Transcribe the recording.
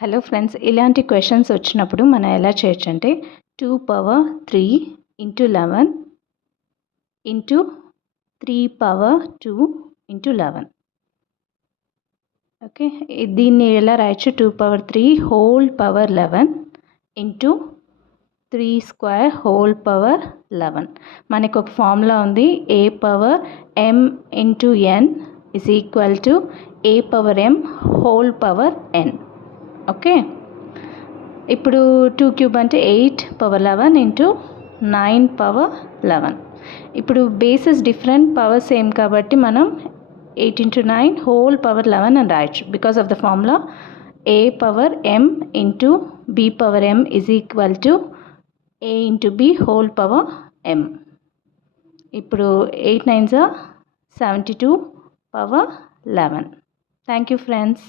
Hello friends, ఇలాంటి questions వచ్చినప్పుడు మనం ఎలా చేయొచ్చు అంటే 2 power 3 into 11 into 3 power 2 into 11. Okay, దీన్ని ఎలా రాయొచ్చు? 2 power 3 whole power 11 into 3 square whole power 11. మనకు ఒక ఫార్ములా ఉంది, a power m into n is equal to a power m whole power n. Okay, ఇప్పుడు 2 క్యూబ్ అంటే 8 పవర్ 11 ఇంటూ 9 పవర్ 11. ఇప్పుడు bases different, power same కాబట్టి మనం 8 into 9 whole power 11 అని రాయొచ్చు. Because of the formula A power m into b power m is equal to a into b whole power m. ఇప్పుడు 8 9s are 72 power 11. Thank you friends.